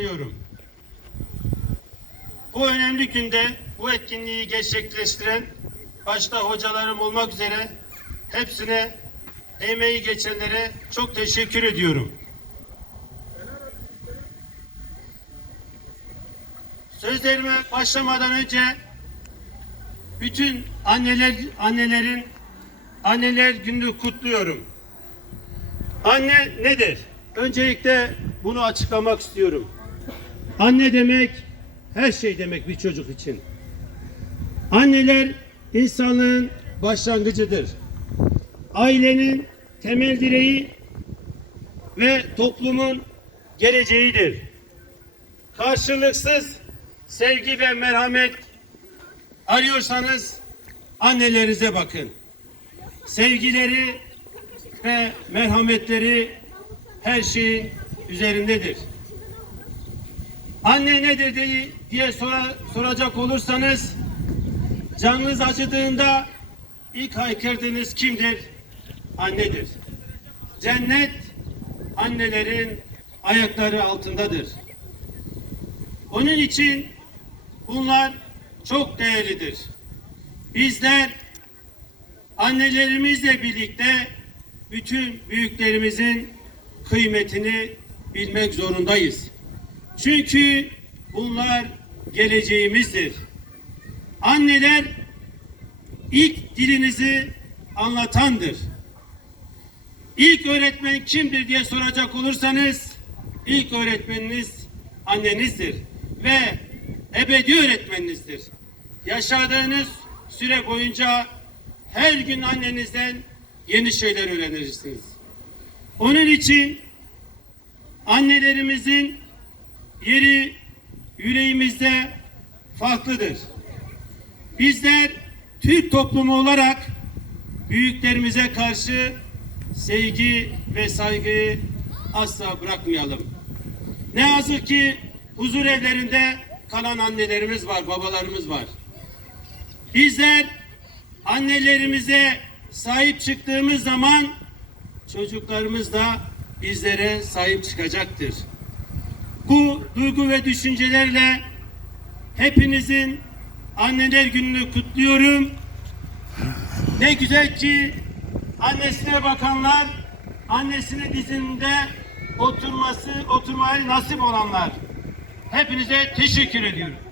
Diyorum. Bu önemli günde bu etkinliği gerçekleştiren başta hocalarım olmak üzere hepsine emeği geçenlere çok teşekkür ediyorum. Sözlerime başlamadan önce bütün anneler annelerin anneler gününü kutluyorum. Anne nedir? Öncelikle bunu açıklamak istiyorum. Anne demek her şey demek bir çocuk için. Anneler insanlığın başlangıcıdır. Ailenin temel direği ve toplumun geleceğidir. Karşılıksız sevgi ve merhamet arıyorsanız annelerinize bakın. Sevgileri ve merhametleri her şeyin üzerindedir. Anne nedir diye, diye sora- soracak olursanız canınız acıdığında ilk haykırdığınız kimdir? Annedir. Cennet annelerin ayakları altındadır. Onun için bunlar çok değerlidir. Bizler annelerimizle birlikte bütün büyüklerimizin kıymetini bilmek zorundayız. Çünkü bunlar geleceğimizdir. Anneler ilk dilinizi anlatandır. İlk öğretmen kimdir diye soracak olursanız ilk öğretmeniniz annenizdir ve ebedi öğretmeninizdir. Yaşadığınız süre boyunca her gün annenizden yeni şeyler öğrenirsiniz. Onun için annelerimizin yeri yüreğimizde farklıdır. Bizler Türk toplumu olarak büyüklerimize karşı sevgi ve saygıyı asla bırakmayalım. Ne yazık ki huzur evlerinde kalan annelerimiz var, babalarımız var. Bizler annelerimize sahip çıktığımız zaman çocuklarımız da bizlere sahip çıkacaktır. Bu duygu ve düşüncelerle hepinizin anneler gününü kutluyorum. Ne güzel ki annesine bakanlar, annesinin dizinde oturması, oturmayı nasip olanlar. Hepinize teşekkür ediyorum.